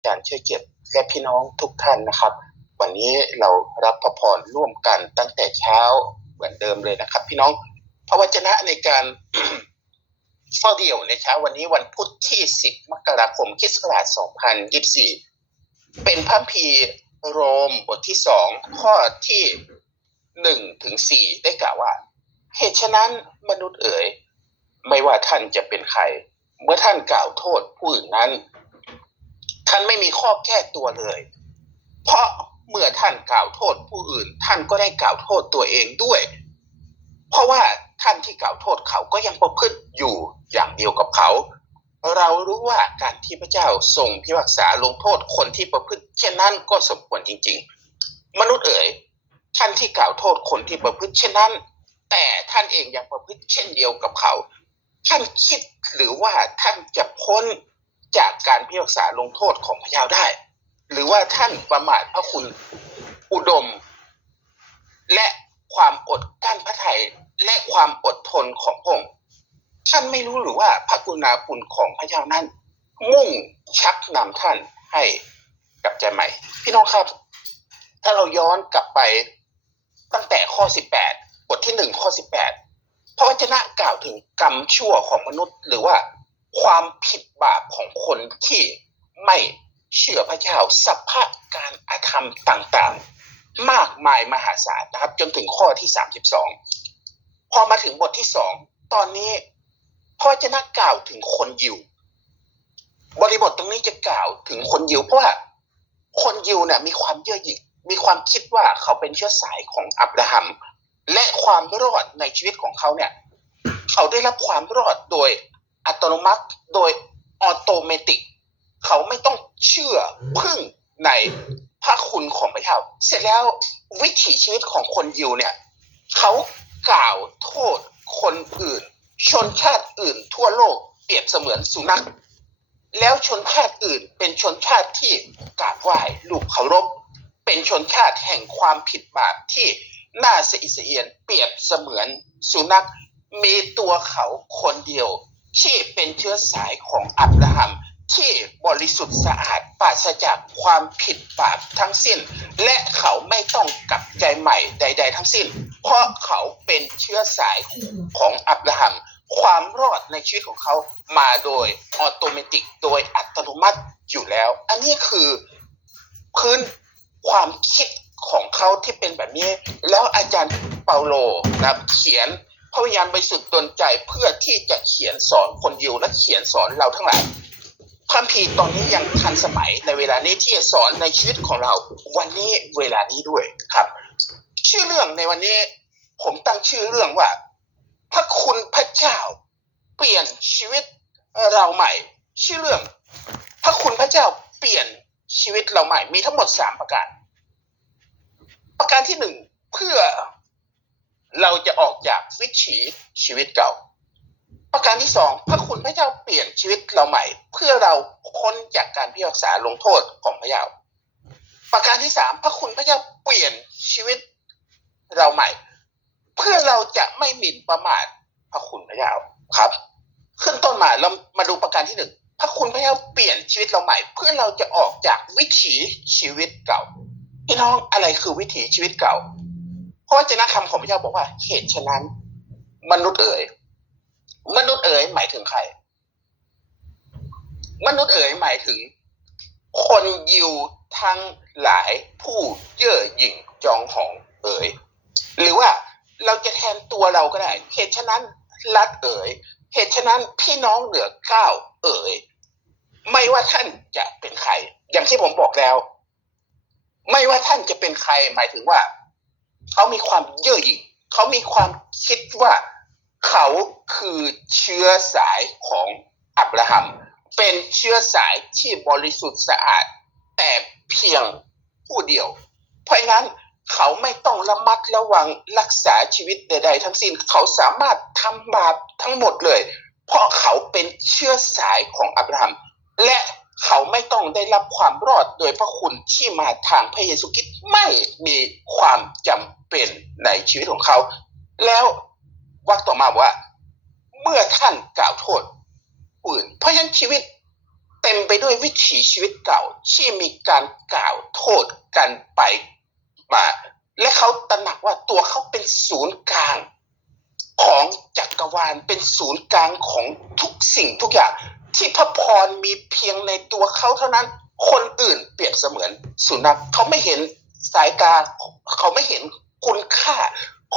อาจารย์ช่วยเจ็บและพี่น้องทุกท่านนะครับ วันนี้เรารับพระพรร่วมกันตั้งแต่เช้าเหมือนเดิมเลยนะครับ พี่น้องพระวจนะในการเฝ้าเดี่ยวในเช้าวันนี้วันพุธที่ 10 มกราคมคริสต์ศักราช2024 เป็นพระคัมภีโรมบทที่ 2 ข้อที่1ถึง4ได้กล่าวว่า เหตุฉะนั้นมนุษย์เอ๋ย ไม่ว่าท่านจะเป็นใคร เมื่อท่านกล่าวโทษผู้อื่นนั้น ท่านไม่มีข้อแก้ตัวเลย เพราะเมื่อท่านกล่าวโทษผู้อื่น ท่านก็ได้กล่าวโทษตัวเองด้วย เพราะว่าท่านที่กล่าวโทษเขาก็ยังประพฤติอยู่อย่างเดียวกับเขา เรารู้ว่าการที่พระเจ้าทรงพิพากษาลงโทษคนที่ประพฤติ เช่นนั้นก็สมควรจริง ๆ มนุษย์เอ๋ยท่านที่กล่าวโทษคนที่ประพฤติเช่นนั้น แต่ท่านเองยังประพฤติเช่นเดียวกับเขา ท่านคิดหรือว่าท่านจะพ้น จากการพิพากษาลงโทษของพระเจ้าได้ หรือว่าท่านประมาทพระคุณอุดม และความอดกลั้นพระไทยและความอดทนของพงค์ท่านไม่รู้หรือว่าพระกุณาคุณของพระเจ้านั้น มุ่งชักนำท่านให้กลับใจใหม่ พี่น้องครับ ถ้าเราย้อนกลับไปตั้งแต่ข้อ 18 บทที่ 1 ข้อ 18 พระวจนะกล่าวถึงกรรมชั่วของมนุษย์หรือว่า ความผิดบาปของคนที่ไม่เชื่อพระเจ้าสภาพการอาธรรมต่างๆ มากมายมหาศาลนะครับ จนถึงข้อที่ 32 พอมาถึงบทที่2ตอนนี้พระวจนะกล่าวถึงคนยิว บริบทตรงนี้จะกล่าวถึงคนยิว เพราะว่าคนยิวเนี่ยมีความเย่อหยิ่งมีความคิดว่าเขาเป็นเชื้อสายของอับราฮัม และความรอดในชีวิตของเขาเนี่ย เขาได้รับความรอดโดย อัตโนมัติโดยออโตเมติกเขาไม่ต้องเชื่อพึ่งในพระคุณของพระเจ้าเสร็จแล้ววิถีชีวิตของคนยิวเนี่ยเขากล่าวโทษคนอื่น ชนชาติอื่นทั่วโลกเปรียบเสมือนสุนัข แล้วชนชาติอื่นเป็นชนชาติที่กราบไหว้ลูกเคารพเป็นชนชาติแห่งความผิดบาปที่น่าสะอิดสะเอียนเปรียบเสมือนสุนัขมีตัวเขาคนเดียว ที่เป็นเชื้อสายของอับราฮัมที่บริสุทธิ์สะอาดปราศจากความผิดบาปทั้งสิ้น และเขาไม่ต้องกลับใจใหม่ใด ๆ ทั้งสิ้น เพราะเขาเป็นเชื้อสายของอับราฮัมความรอดในชีวิตของเขามาโดยออโตเมติกโดยอัตโนมัติอยู่แล้ว อันนี้คือพื้นความคิดของเขาที่เป็นแบบนี้ แล้วอาจารย์เปาโลนะเขียน พระวิญญาณบริสุทธิ์ดลใจเพื่อที่จะเขียนสอนคนยิวและเขียนสอนเราทั้งหลายพระพีตอนนี้ยังทันสมัยในเวลานี้ที่จะสอนในชีวิตของเรา วันนี้เวลานี้ด้วยครับ ชื่อเรื่องในวันนี้ผมตั้งชื่อเรื่องว่า พระคุณพระเจ้า เปลี่ยนชีวิตเราใหม่ ชื่อเรื่อง พระคุณพระเจ้าเปลี่ยนชีวิตเราใหม่มีทั้งหมดสามประการ ประการที่หนึ่งเพื่อ เราจะออกจากวิถีชีวิตเก่า ประการที่สองพระคุณพระเจ้าเปลี่ยนชีวิตเราใหม่ เพื่อเราพ้นจากการพิพากษาลงโทษของพระเจ้า ประการที่สามพระคุณพระเจ้าเปลี่ยนชีวิตเราใหม่ เพื่อเราจะไม่หมิ่นประมาทพระคุณพระเจ้าครับ ขึ้นต้นมาเรามาดูประการที่หนึ่งพระคุณพระเจ้าเปลี่ยนชีวิตเราใหม่ เพื่อเราจะออกจากวิถีชีวิตเก่าพี่น้องอะไรคือวิถีชีวิตเก่า เพราะวจนะคำของพระเจ้าบอกว่า เหตุฉะนั้น มนุษย์เอ๋ยมนุษย์เอ๋ยหมายถึงใคร มนุษย์เอ๋ยหมายถึง คนยิวทั้งหลายผู้เย่อหยิ่งจองหองเอ๋ยหรือว่าเราจะแทนตัวเราก็ได้ เหตุฉะนั้นรัฐเอ๋ยเหตุฉะนั้นพี่น้องเหนือเก้าเอ๋ยไม่ว่าท่านจะเป็นใคร อย่างที่ผมบอกแล้ว ไม่ว่าท่านจะเป็นใครหมายถึงว่า เขามีความเย่อหยิ่งเขามีความคิดว่าเขาคือเชื้อสายของอับราฮัม เป็นเชื้อสายที่บริสุทธิ์สะอาด แต่เพียงผู้เดียว เพราะฉะนั้นเขาไม่ต้องระมัดระวังรักษาชีวิตใด ๆ ทั้งสิ้นเขาสามารถทำบาปทั้งหมดเลย เพราะเขาเป็นเชื้อสายของอับราฮัม และ เขาไม่ต้องได้รับความรอดโดยพระคุณที่มาทางพระเยซูคริสต์ไม่มีความจำเป็นในชีวิตของเขา แล้ววักต่อมาว่า เมื่อท่านกล่าวโทษอื่นเพราะฉะนั้นชีวิตเต็มไปด้วยวิถีชีวิตเก่าที่มีการกล่าวโทษกันไปมา และเขาตระหนักว่าตัวเขาเป็นศูนย์กลางของจักรวาลเป็นศูนย์กลางของทุกสิ่งทุกอย่าง ที่พระพรมีเพียงในตัวเขาเท่านั้น คนอื่นเปรียบเสมือนสุนัขเขาไม่เห็นสายตาเขาไม่เห็นคุณค่า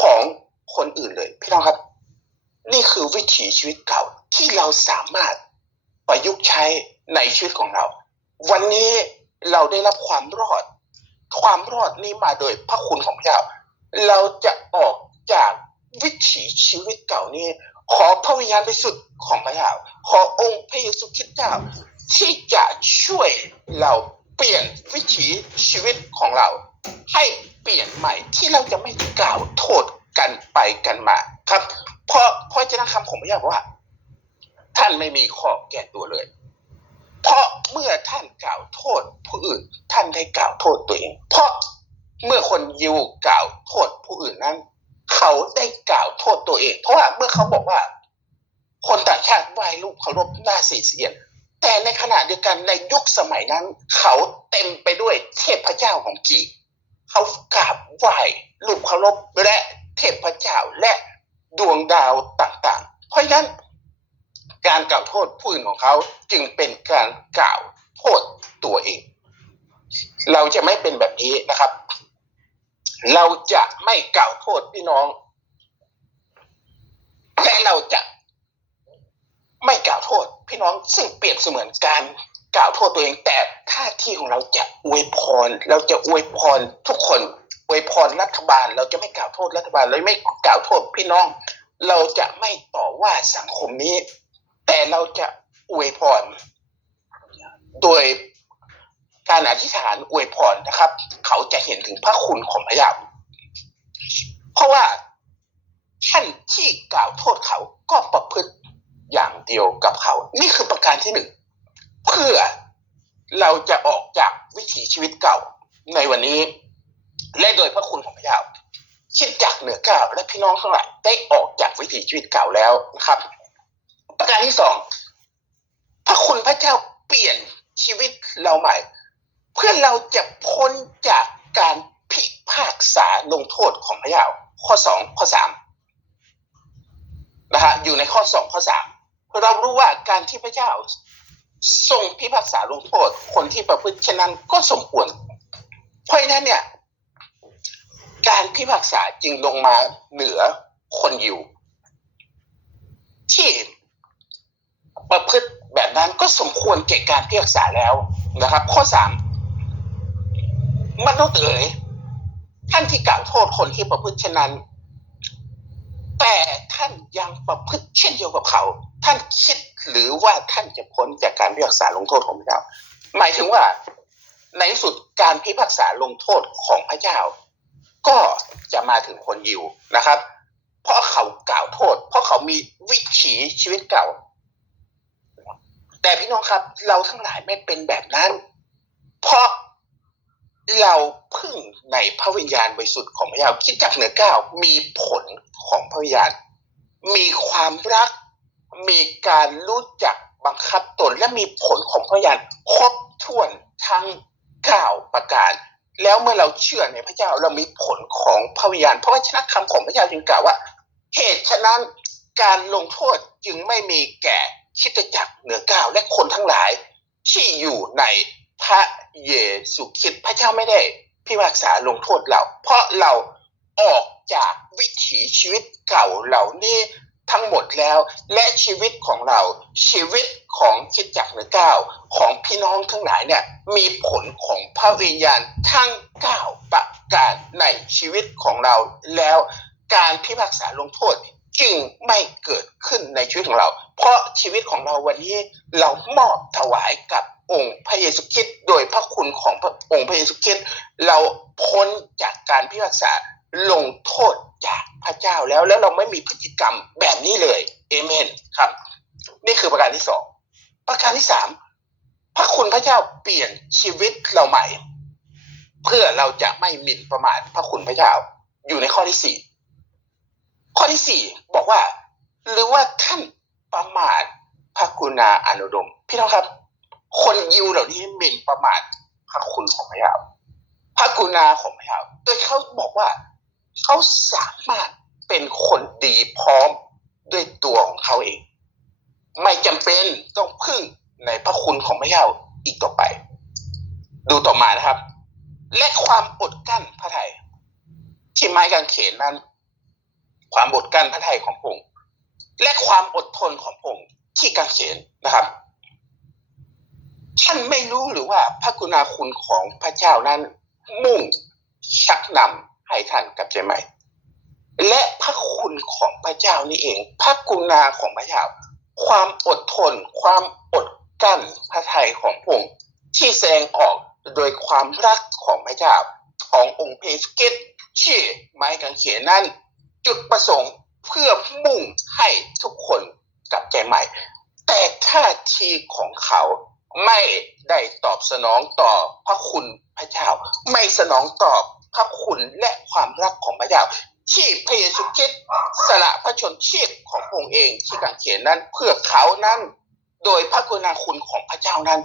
ของคนอื่นเลย พี่น้องครับ นี่คือวิถีชีวิตเก่าที่เราสามารถประยุกต์ใช้ในชีวิตของเรา วันนี้เราได้รับความรอด ความรอดนี้มาโดยพระคุณของพระเจ้า เราจะออกจากวิถีชีวิตเก่านี้ ขอพระวิญญาณบริสุทธิ์ของพระเจ้า ขอองค์พระเยซูคริสต์เจ้า ที่จะช่วยเราเปลี่ยนวิถีชีวิตของเรา ให้เปลี่ยนใหม่ที่เราจะไม่กล่าวโทษกันไปกันมาครับ เพราะเพราะเจ้าคำของพระเจ้าบอกว่า ท่านไม่มีข้อแก้ตัวเลย เพราะเมื่อท่านกล่าวโทษผู้อื่น ท่านได้กล่าวโทษตัวเอง เพราะเมื่อคนยิวกล่าวโทษผู้อื่นนั้น เขาได้กล่าวโทษตัวเอง เพราะว่าเมื่อเขาบอกว่า คนต่างชาติไหว้รูปเคารพหน้าสีเสียน แต่ในขณะเดียวกันในยุคสมัยนั้น เขาเต็มไปด้วยเทพเจ้าของจีนเขากราบไหว้รูปเคารพและเทพเจ้าและดวงดาวต่างๆ เพราะฉะนั้น การกล่าวโทษผู้อื่นของเขาจึงเป็นการกล่าวโทษตัวเอง เราจะไม่เป็นแบบนี้นะครับ เราจะไม่กล่าวโทษพี่น้อง และเราจะไม่กล่าวโทษพี่น้องซึ่งเปรียบเสมือนการกล่าวโทษตัวเองแต่ท่าที่ของเราจะอวยพร เราจะอวยพรทุกคนอวยพรรัฐบาล เราจะไม่กล่าวโทษรัฐบาลเราไม่กล่าวโทษพี่น้อง เราจะไม่ต่อว่าสังคมนี้ แต่เราจะอวยพร โดย การอธิษฐานอวยพรนะครับ เขาจะเห็นถึงพระคุณของพระเจ้าเพราะว่าท่านที่กล่าวโทษเขาก็ประพฤติอย่างเดียวกับเขา นี่คือประการที่หนึ่งเพื่อเราจะออกจากวิถีชีวิตเก่าในวันนี้ และโดยพระคุณของพระเจ้าคิดจากเหนือเก้าวและพี่น้องทั้งหลายได้ออกจากวิถีชีวิตเก่าแล้วนะครับ ประการที่สองพระคุณพระเจ้าเปลี่ยนชีวิตเราใหม่ พื่อเราจะพ้นจากการพิพากษาลงโทษของพระเจ้าข้อสองข้อสามนะฮะอยู่ในข้อสองข้อสามเรารู้ว่าการที่พระเจ้าทรงพิพากษาลงโทษ คนที่ประพฤติเช่นนั้นก็สมควร เพราะฉะนั้นเนี่ย การพิพากษาจึงลงมาเหนือคนอยิวที่ประพฤติแบบนั้นก็สมควรแก่การพิพากษาแล้วนะครับ ข้อสาม มนุษย์เอ๋ยท่านที่กล่าวโทษคนที่ประพฤติเช่นนั้น แต่ท่านยังประพฤติเช่นเดียวกับเขา ท่านคิดหรือว่าท่านจะพ้นจากการพิพากษาลงโทษของพระเจ้า หมายถึงว่า ในสุดการพิพากษาลงโทษของพระเจ้า ก็จะมาถึงคนยิวนะครับ เพราะเขากล่าวโทษ เพราะเขามีวิถีชีวิตเก่า แต่พี่น้องครับ เราทั้งหลายไม่เป็นแบบนั้น เพราะ เราพึ่งในพระวิญญาณบริสุทธิ์ของพระเจ้าคิดจากเหนือเก้ามีผลของพระวิญญาณ มีความรัก มีการรู้จักบังคับตนและมีผลของพระวิญญาณครบถ้วนทั้งเก้าประการ แล้วเมื่อเราเชื่อในพระเจ้าเรามีผลของพระวิญญาณ เพราะว่าชนะคำของพระเจ้าจึงกล่าวว่า เหตุฉะนั้นการลงโทษจึงไม่มีแก่คิดจักเหนือเก้าและคนทั้งหลายที่อยู่ใน พระเยซูคริสต์พระเจ้าไม่ได้พิพากษาลงโทษเรา เพราะเราออกจากวิถีชีวิตเก่าเหล่านี้ทั้งหมดแล้ว และชีวิตของเราชีวิตของคิดจักรเหนือเก้าของพี่น้องทั้งหลายเนี่ยมีผลของพระวิญญาณทั้งเก้าประการในชีวิตของเราแล้วการพิพากษาลงโทษจึงไม่เกิดขึ้นในชีวิตของเรา เพราะชีวิตของเราวันนี้เรามอบถวายกับ องค์พระเยซูคริสต์โดยพระคุณของพระองค์พระเยซูคริสต์เราพ้นจากการพิพากษาลงโทษจากพระเจ้าแล้ว แล้วเราไม่มีพฤติกรรมแบบนี้เลยเอเมนครับ นี่คือประการที่สองประการที่สามพระคุณพระเจ้าเปลี่ยนชีวิตเราใหม่ เพื่อเราจะไม่หมิ่นประมาทพระคุณพระเจ้าอยู่ในข้อที่สี่ข้อที่สี่บอกว่า หรือว่าท่านประมาทพระกุณาอนุดม พี่น้องครับ คนยิวเหล่านี้หมิ่นประมาทพระคุณของพระเจ้าพระกุณาของพระเจ้าโดยเขาบอกว่าเขาสามารถเป็นคนดีพร้อมด้วยตัวของเขาเอง ไม่จำเป็นต้องพึ่งในพระคุณของพระเจ้าอีกต่อไป ดูต่อมานะครับ และความอดกั้นพระไทยที่ไม้กางเขนนั้น ความอดกั้นพระไทยของพงค์และความอดทนของพงค์ที่กางเขนนะครับ ท่านไม่รู้หรือว่าพระกุณาคุณของพระเจ้านั้น มุ่งชักนำให้ท่านกับใจใหม่ และพระคุณของพระเจ้านี่เอง พระกุณาของพระเจ้า ความอดทน ความอดกั้นพระทัยของพงที่แสดงออกโดยความรักของพระเจ้าขององค์เพสกิตที่ไม้กางเขนนั้น จุดประสงค์เพื่อมุ่งให้ทุกคนกลับใจใหม่ แต่ท่าทีของเขา ไม่ได้ตอบสนองต่อพระคุณพระเจ้า ไม่สนองตอบพระคุณและความรักของพระเจ้าที่พระเยซูคริสต์สละพระชนชีพของพระองค์เองที่กางเขนนั้นเพื่อเขานั้น โดยพระกรุณาคุณของพระเจ้านั้น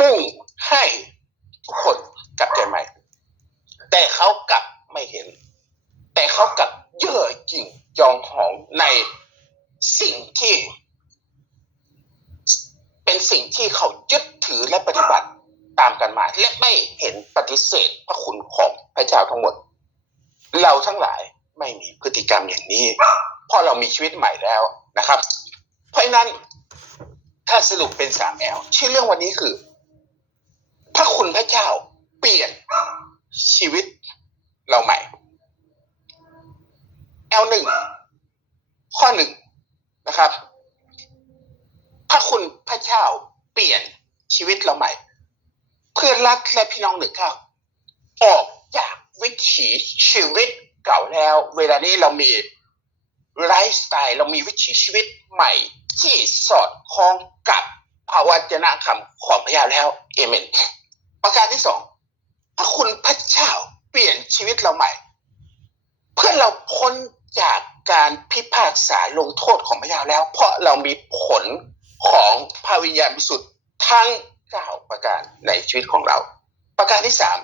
มุ่งให้ทุกคนกลับใจใหม่ แต่เขากลับไม่เห็น แต่เขากลับเย่อหยิ่งจองหองในสิ่งที่ เป็นสิ่งที่เขายึดถือและปฏิบัติตามกันมา และไม่เห็นปฏิเสธพระคุณของพระเจ้าทั้งหมด เราทั้งหลายไม่มีพฤติกรรมอย่างนี้เพราะเรามีชีวิตใหม่แล้วนะครับ เพราะฉะนั้นถ้าสรุปเป็นสามแอลชื่อเรื่องวันนี้คือ พระคุณพระเจ้าเปลี่ยนชีวิตเราใหม่แอลหนึ่งข้อหนึ่งนะครับ พระคุณพระเจ้าเปลี่ยนชีวิตเราใหม่ เพื่อรักและพี่น้องหนึ่งข้าออกจากวิถีชีวิตเก่าแล้ว เวลานี้เรามีไลฟ์สไตล์เรามีวิถีชีวิตใหม่ ที่สอดคล้องกับภาวะจนะคำของพระเจ้าแล้วเอเมนประการที่สองพระคุณพระเจ้าเปลี่ยนชีวิตเราใหม่ เพื่อเราพ้นจากการพิพากษาลงโทษของพระเจ้าแล้ว เพราะเรามีผล ของพระวิญญาณบริสุทธิ์ทั้งเก้าประการในชีวิตของเรา ประการที่สาม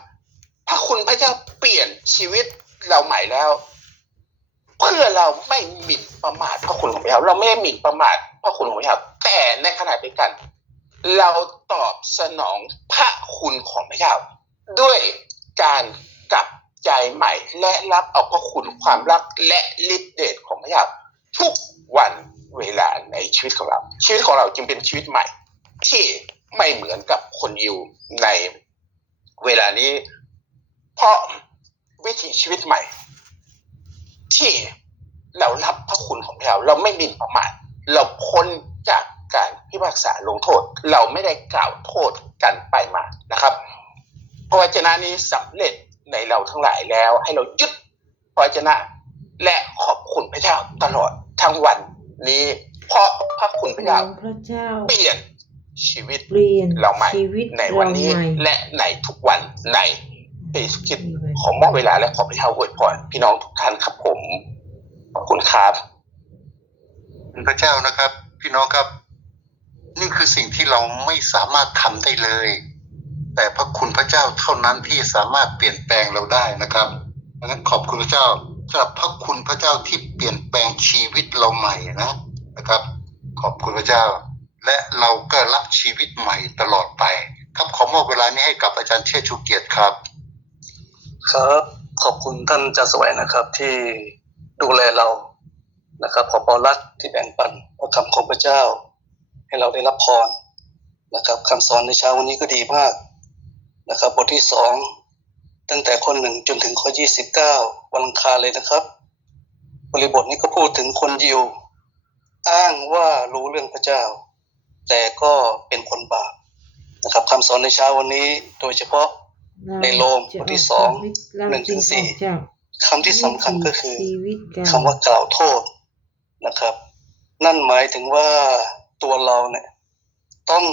พระคุณพระเจ้าเปลี่ยนชีวิตเราใหม่แล้ว เพื่อเราไม่หมิ่นประมาทพระคุณของพระเจ้าเราไม่หมิ่นประมาทพระคุณของพระเจ้าแต่ในขณะเดียวกัน เราตอบสนองพระคุณของพระเจ้าด้วยการกลับใจใหม่และรับเอาพระคุณความรักและฤทธิเดชของพระเจ้าทุกวัน เวลาในชีวิตของเรา ชีวิตของเราจึงเป็นชีวิตใหม่ ที่ไม่เหมือนกับคนยิวในเวลานี้ เพราะวิถีชีวิตใหม่ ที่เรารับพระคุณของพระเจ้าเราไม่หมิ่นประมาทเราพ้นจากการพิพากษาลงโทษ เราไม่ได้กล่าวโทษกันไปมานะครับพระวจนะนี้สำเร็จในเราทั้งหลายแล้ว ให้เรายึดพระวจนะและขอบคุณพระเจ้าตลอดทั้งวัน นี้ เพราะพระคุณพระเจ้าพระเจ้า เปลี่ยนชีวิตเปลี่ยนเราใหม่ชีวิตในเราวันนี้ใหม่และในทุกวันในพระเยซูคริสต์ขอมอบเวลาและขอพระเจ้าอวยพรพี่น้องทุกท่านครับผมขอบคุณครับเป็นพระเจ้านะครับ พี่น้องครับ นี่คือสิ่งที่เราไม่สามารถทำได้เลย แต่พระคุณพระเจ้าเท่านั้นที่สามารถเปลี่ยนแปลงเราได้นะครับดังนั้นขอบคุณพระเจ้า สำหรับพระคุณพระเจ้าที่เปลี่ยนแปลงชีวิตเราใหม่นะนะครับ ขอบคุณพระเจ้า และเราก็รับชีวิตใหม่ตลอดไป ครับขอมอบเวลานี้ให้กับอาจารย์เชษชูเกียรติครับ ครับขอบคุณท่านอาจาสวยนะครับที่ดูแลเรานะครับขอบพระรักที่แบ่งปันพระคำของพระเจ้า ให้เราได้รับพรนะครับคำสอนในเช้าวันนี้ก็ดีมากนะครับ บทที่สอง ตั้งแต่ข้อหนึ่งจนถึงข้อยี่สิบเก้าวันอังคารเลยนะครับ บริบทนี้ก็พูดถึงคนยิว อ้างว่ารู้เรื่องพระเจ้า แต่ก็เป็นคนบาปนะครับคำสอนในเช้าวันนี้โดยเฉพาะในโรมบทที่สองหนึ่งถึงสี่คำที่สำคัญก็คือชีวิตการคำว่ากล่าวโทษนะครับ นั่นหมายถึงว่าตัวเราเนี่ยต้อง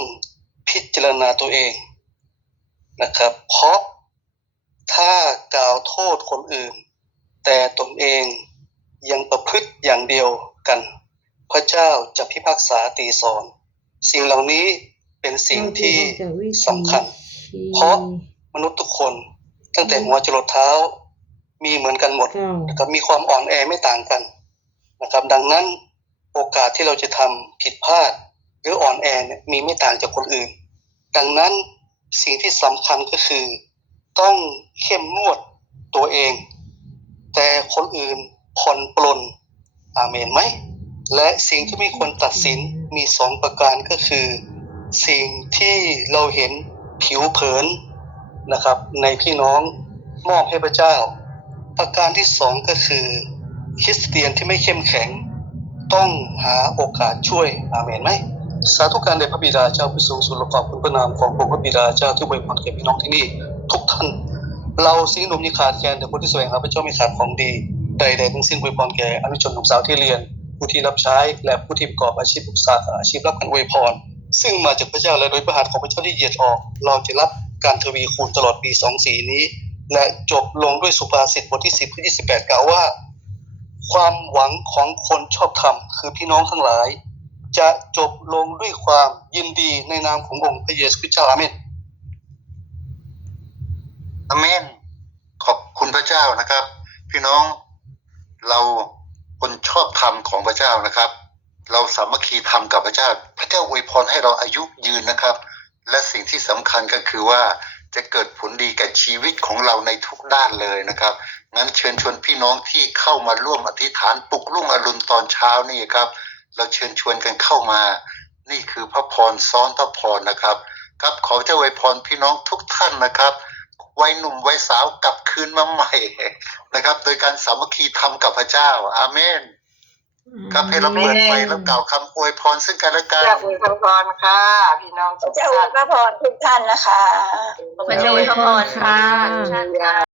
พิจารณาตัวเองนะครับ เพราะ ถ้ากล่าวโทษคนอื่น แต่ตนเองยังประพฤติอย่างเดียวกัน พระเจ้าจะพิพากษาตีสอน สิ่งเหล่านี้เป็นสิ่งที่สำคัญ เพราะมนุษย์ทุกคนตั้งแต่หัวจรดเท้ามีเหมือนกันหมดนะครับมีความอ่อนแอไม่ต่างกันนะครับ ดังนั้นโอกาสที่เราจะทำผิดพลาด หรืออ่อนแอเนี่ยมีไม่ต่างจากคนอื่น ดังนั้นสิ่งที่สำคัญก็คือ ต้องเข้มงวดตัวเอง แต่คนอื่นผ่อนปลนอาเมนไหม และสิ่งที่ไม่ควรตัดสินมีสองประการก็คือ สิ่งที่เราเห็นผิวเผินนะครับ ในพี่น้องมอบให้พระเจ้า ประการที่สองก็คือ คริสเตียนที่ไม่เข้มแข็ง ต้องหาโอกาสช่วยอาเมนไหมสาธุการแด่พระบิดาเจ้าผู้สูงสุดและขอบคุณพระนามของพระบิดาเจ้าที่อวยพรแก่พี่น้องที่นี่ ทุกท่านเราสิ่งหนุ่มที่ขาดแคลนแต่ผู้ที่แสวงหาพระเจ้าไม่ขาดของดีใดๆทั้งสิ้นอวยพรแก่อนุชนหนุ่มสาวที่เรียน ผู้ที่รับใช้และผู้ที่ประกอบอาชีพอุตสาหอาชีพรับการอวยพร ซึ่งมาจากพระเจ้าและโดยพระหัตถ์ของพระเจ้าที่เหยียดออก เราจะรับการทวีคูณตลอดปี2 4นี้ และจบลงด้วยสุภาษิตบทที่10ข้อ28กล่าวว่า ความหวังของคนชอบธรรมคือพี่น้องทั้งหลาย จะจบลงด้วยความยินดีในนามขององค์พระเยซูคริสต์เจ้าอาเมน อเมนขอบคุณพระเจ้านะครับ พี่น้องเราคนชอบธรรมของพระเจ้านะครับ เราสามัคคีธรรมกับพระเจ้า พระเจ้าอวยพรให้เราอายุยืนนะครับ และสิ่งที่สำคัญก็คือว่าจะเกิดผลดีกับชีวิตของเราในทุกด้านเลยนะครับ งั้นเชิญชวนพี่น้องที่เข้ามาร่วมอธิษฐานปลุกรุ่งอรุณตอนเช้านี่ครับ เราเชิญชวนกันเข้ามา นี่คือพระพรซ้อนพระพรนะครับ ครับขอเจ้าอวยพรพี่น้องทุกท่านนะครับ วัยหนุ่มวัยสาวกลับคืนมาใหม่นะครับ โดยการสามัคคีธรรมกับพระเจ้า อาเมนครับให้เราเปิดไฟแล้วกล่าวคำอวยพรซึ่งกันและกันเจ้าอวยพรค่ะพี่น้องพระเจ้าอวยพระพรทุกท่านนะคะพระเจ้าอวยพรค่ะท่าน